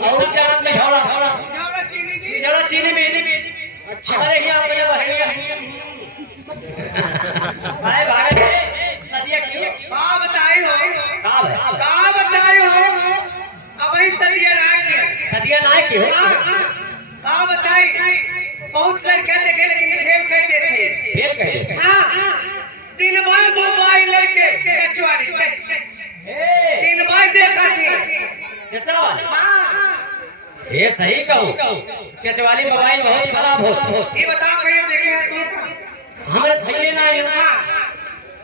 और क्या में झोला झोला चीनी में अच्छा अरे यहाँ अपने बहनिया भाई भारत में सदिया की का बताई हो अबही सदिया ना की हो का बताई बहुत लड़के देखे लेकिन खेल कहते थे हाँ दिन भर मोबाइल लेके कचवारी दिन भर देखा थी ये सही कहो चचवाली मोबाइल बहुत खराब हो ये बताओ कहीं देखे हैं तुम हमारे थैले ना है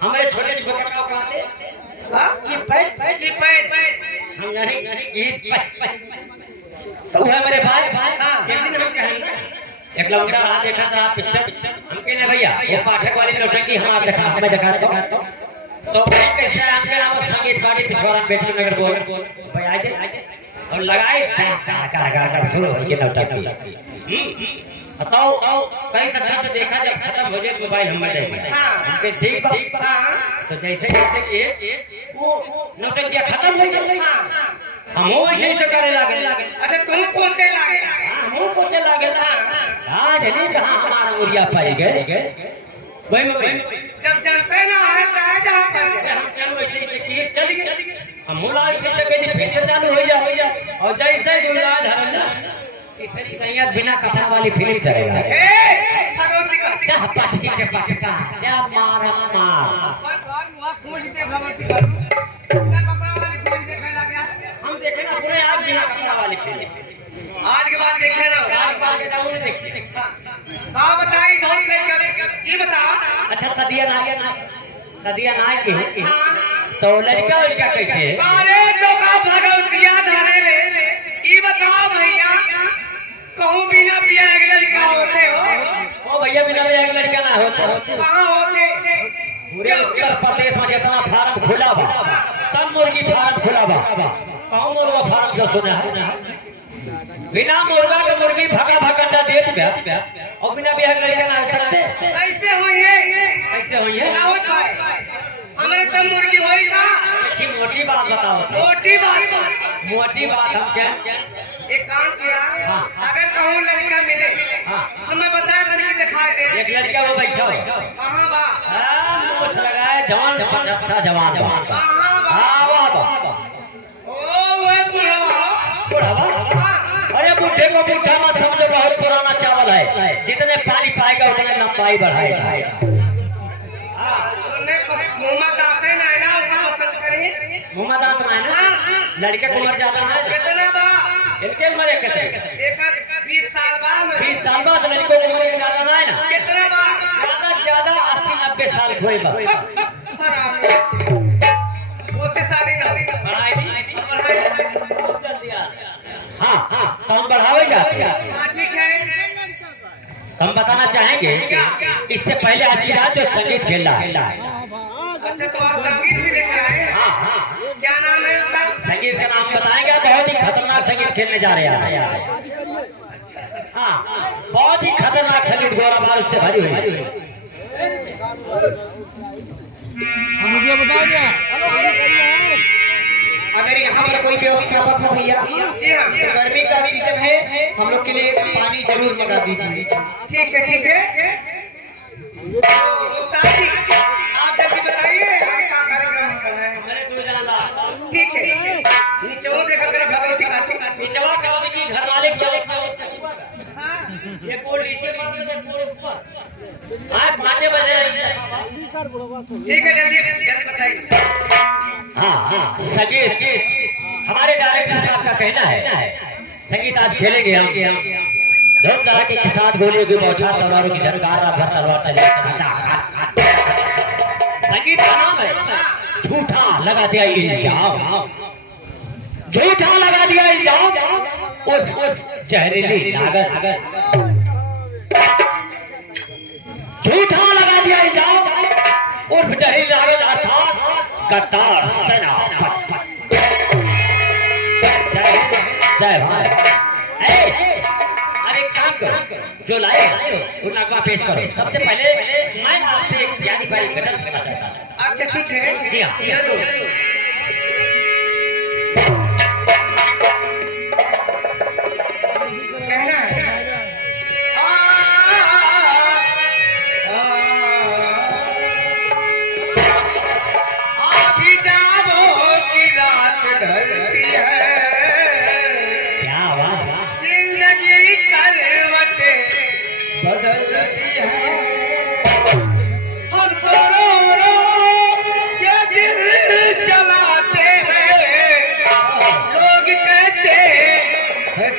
हमारे छोटे छोटे कहते ये पैट हम नहीं तो है मेरे भाई एक दिन हम कहें ना एक लौंडा रहा देखा था पिक्चर हम कहने भैया ये पाठक वाली नौटंकी हम आप देखा मैं दिखाता तो कैसे आपके नाम संगीत पार्टी पिछवाड़ा बेटी नगर बोल भाई आइए और लगाए का शुरू हो गया नौटंकी बताओ कई सच्चा तो देखा जब खत्म हो जाए मोबाइल हम देंगे हमके ठीक तो जैसे जैसे कि वो नौटंकियां खत्म हो गई हम वैसे ही करे लागे अच्छा तुम कौन से लागे हम को चला गया हां जल्दी कहां हमारा उरिया पाई गए वही जब चलते ना है जहां पर हम क्या वैसे ही कि चल गए हम मुला ऐसे जगह फिर से चालू हो जा और जैसे जुड़ा धरम ना इसकी सैयद बिना कपड़ा वाली फिल्म चलेगा भगवती का क्या पाठी के पटका क्या मार खोज दे भगवती का क्या कपड़ा वाली फिल्म देखने लगे हम देखे ना पूरे आज बिना कपड़ा वाली फिल्म आज के बाद देखे ना आज बाद के डाउन देखते हां बताई बहुत लड़के ये बता अच्छा सदिया ना की तो लड़का लड़का कैसे अरे तो का भगवतिया धरे ले ये बताओ भैया कहूं बिना पिया एक लड़का होते हो ओ भैया बिना एक लड़का ना होता कहां होते पूरे उत्तर प्रदेश में जितना फार्म खुला बा सब मुर्गी फार्म खुला बा कौन मुर्गा फार्म जो सुना है बिना मुर्गा के मुर्गी भगा देत बे और बिना बियाह लड़का ना हो सकते कैसे होई है हमारे तो मुर्गी होई ना मोटी बात बताओ मोटी बात हम क्या एक काम किया अगर कहूँ लड़का मिले हमें बताया लड़की दिखा दे एक लड़का वो बैठा हो कहाँ बा मोछ लगाए जवान अच्छा जवान बा कहाँ बा हां वाह ओ वो बुढ़ावा अरे बूढ़े को बूढ़ा मत समझो बहुत पुराना चावल है जितने पानी पाएगा उतने लंबाई बढ़ाएगा मोहम्मद आते ना पसंद करी मोहम्मद आते ना लड़के को मर जाता है कितना बा इनके मरे कितने एक 20 साल बाद 20 साल बाद लड़कों को मरे जाता है ना कितना बा ज्यादा 80-90 साल खोए बा वो से साली ना हाँ कौन बढ़ावेगा ठीक है हम बताना चाहेंगे इससे पहले आज की रात जो संगीत खेल रहा है अच्छा तो आप संगीत भी लेकर आए हाँ क्या नाम है उसका संगीत का नाम बताएंगे बहुत ही खतरनाक संगीत खेलने जा रहे हैं हाँ बहुत ही खतरनाक संगीत गौरव भारत से भरी हुई मुझे बता दिया अगर यहाँ पर कोई व्यवस्था हो भैया तो गर्मी का सीजन है हम लोग के लिए पानी जरूर मंगा दीजिए ठीक है आप जल्दी बताइए आगे क्या कार्यक्रम करना है ठीक है नीचे देखा मेरा भगवती का निचवा करो देखिए घर वाले ये कोड नीचे मांगे तो कोड ऊपर आज 5 बजे ठीक है जल्दी बताइए हाँ संगीत हमारे डायरेक्टर साहब का कहना है संगीत आज खेलेंगे हम धूम धड़ाके के साथ गोलियों की बौछार तलवारों की झनकार रात तलवार चले संगीत का नाम है झूठा लगा दिया इल्जाम झूठा लगा दिया इल्जाम उस जहरीली लागत झूठा लगा दिया इल्जाम उर्फ जहरीली लागत अर्थात गद्दार सेनापति जय भाई अरे काम करो जो लाए हो वो नगमा पेश करो सबसे पहले मैं आपसे एक ज्ञानी भाई गजल सुनना चाहता हूँ अच्छा ठीक है जी हाँ जरूर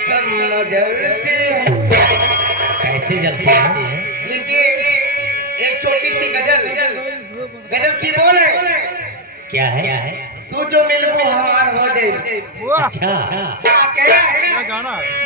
एकदम जलती है। कैसे जलती है? लीजिए एक छोटी सी गजल, गजल की बोल है, क्या है? तू जो मिलबू हमार हो जाए। वाह अच्छा क्या कह रहा है? क्या गाना है